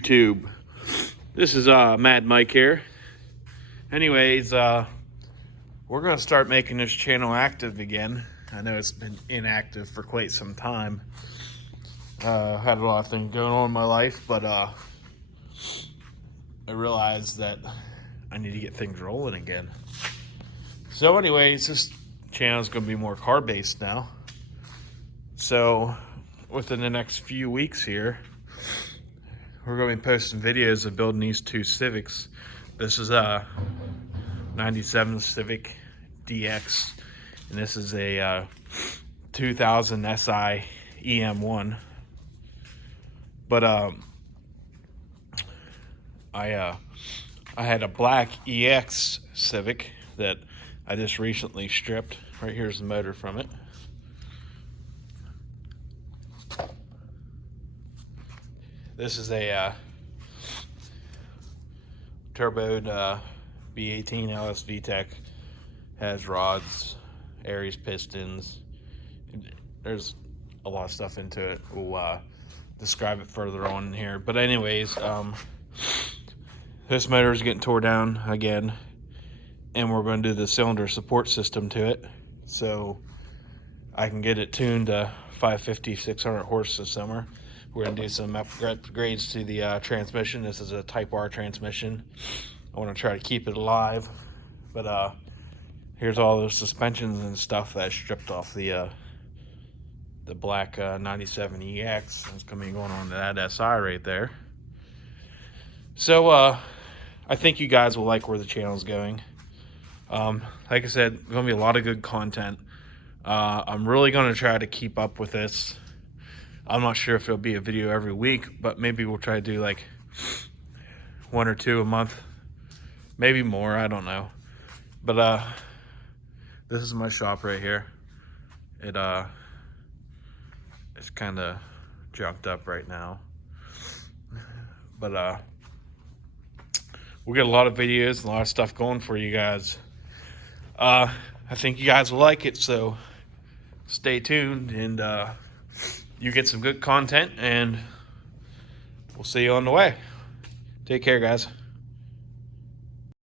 YouTube. This is Mad Mike here. Anyways, we're gonna start making this channel active again. I know it's been inactive for quite some time. Had a lot of things going on in my life, but I realized that I need to get things rolling again. So anyways, this channel is gonna be more car based now. So within the next few weeks here, we're going to be posting videos of building these two Civics. This is a 97 Civic DX, and this is a 2000 SI EM1. But I had a black EX Civic that I just recently stripped. Right here's the motor from it. This is a turboed B18 LS VTEC. Has rods, Aries pistons. There's a lot of stuff into it. We'll describe it further on here. But anyways, this motor is getting tore down again, and we're going to do the cylinder support system to it, so I can get it tuned to 550, 600 horse this summer. We're going to do some upgrades to the transmission. This is a Type R transmission. I want to try to keep it alive. But here's all the suspensions and stuff that I stripped off the black 97 EX. It's going to be going on to that SI right there. So I think you guys will like where the channel's going. Like I said, there's going to be a lot of good content. I'm really going to try to keep up with this. I'm not sure if it'll be a video every week, but maybe we'll try to do like 1 or 2 a month, maybe more, I don't know. But this is my shop right here. It's kind of junked up right now, but we'll get a lot of videos and a lot of stuff going for you guys. I think you guys will like it, so stay tuned, and you get some good content, and we'll see you on the way. Take care, guys.